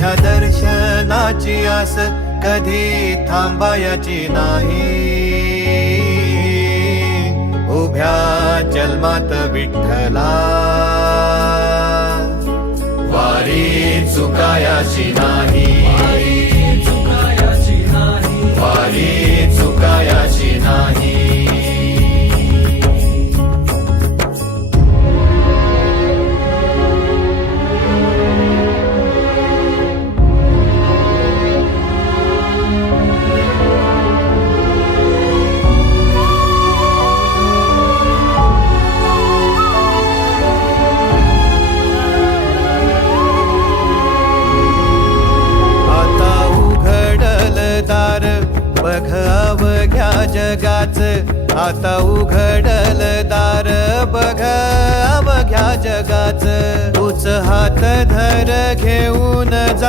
तुझ्या दर्शनाची आस कधी थांबायची नाही. उभ्या जन्मात विठ्ठला वारी चुकायाची नाही. वारी चुकायाची नाही. बघ अवघ्या जगाच, आता उघडल दार बघ अवघ्या जगाच. तूच हात धर घेऊन जा